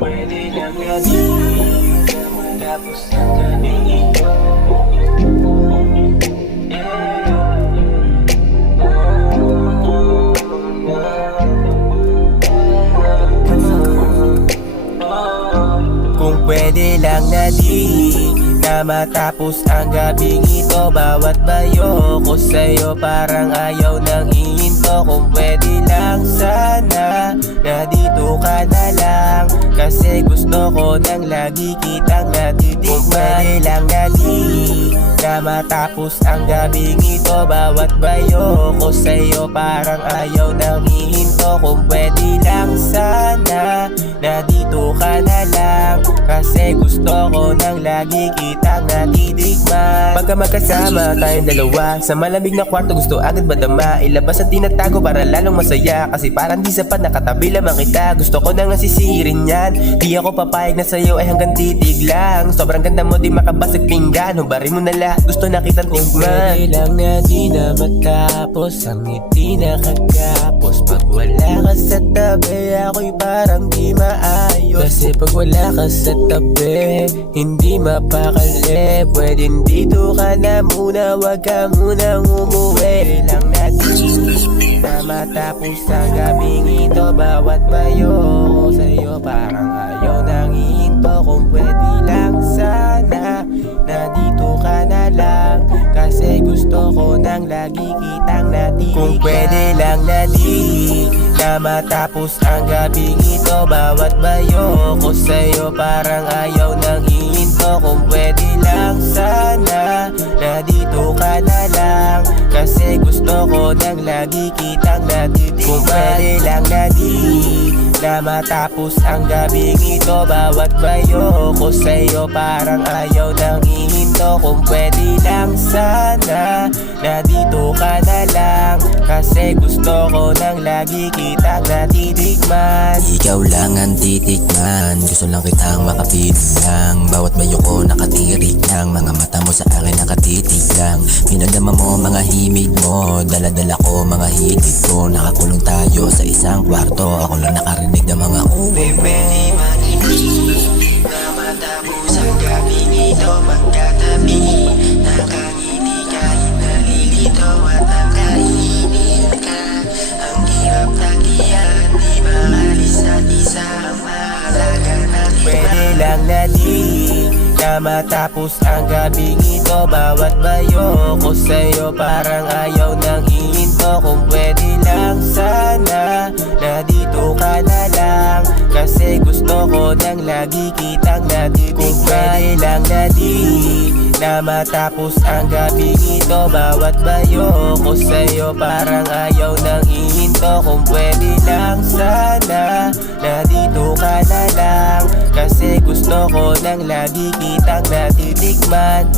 pwede lang gabi tapos ang gabing ito. Kung pwede lang na di na matapos ang gabing ito, bawat bayo ko sa'yo parang ayaw nang ihinto. Kung pwede lang sana na dito ka na lang, kasi gusto ko nang lagi kitang natitikman. Kung pwede lang na di na matapos ang gabing ito, bawat bayo ko sa'yo parang ayaw nang ihinto. Kung pwede lang sana na dito ka na lang, kasi gusto ko nang lagi kitang natitikman. Pagka magkasama tayong dalawa sa malamig na kwarto, gusto agad madama, ilabas ang tinatago para lalong masaya. Kasi parang di sapat nakatabi lamang kita, gusto ko nang nasisirin yan. Di ako papayag na sa'yo ay hanggang titig lang. Sobrang ganda mo, di makabasag pinggan, hubarin mo na lahat, gusto na kitang tigman. Kung pwede lang na di na matapos ang ngiti na kagapos, pag wala ka sa tabi ako'y parang di maayos. Kasi pag wala ka sa tabi hindi mapakali. Pwedeng dito ka na muna, wag ka munang umuwi. Lang natin na matapos ang gabing ito, bawat bayo ko sa'yo parang ayaw nang ihinto. Kung pwede lang sana na dito ka na lang, kasi gusto ko nang lagi kitang natitikman. Kung pwede lang na di na matapos ang gabing ito, bawat bayo ko sa'yo parang ayaw nang ihinto. Kung pwede lang sana na dito ka na lang, kasi gusto ko nang lagi kitang natitikman. Kung pwede lang na di na matapos ang gabing ito, bawat bayo ko sa'yo parang ayaw nang ihinto. Kung pwede lang sana na dito ka na lang, kasi gusto ko nang lagi kitang natitikman. Ikaw lang ang titikman, gusto lang kitang makapiling lang. Bawat bayo ko nakatirik lang, mga mata mo sa akin nakatitig lang. Pinadama mo mga himig mo, dala-dala ko mga hilig ko. Nakakulong tayo sa isang kwarto, ako lang nakarinig ng mga Pwede makinig na matapos ang gabing ito, magkatabi, nakangiti kahit nalilito at nakainip ka. Ang hirap tagihan, di maalis at isa ang mahalaga natin. Pwede lang na di na matapos ang gabing ito, bawat bayo ko sa'yo parang ayaw nang ihinto. Kung pwede lang sana na dito ka na lang, kasi gusto ko nang lagi kitang natitikman. Kung pwede lang na di na matapos ang gabing ito, bawat bayo ko sa'yo parang ayaw nang ihinto. Kung pwede lang sana na dito ka na lang, kasi gusto ko nang lagi kitang natitikman.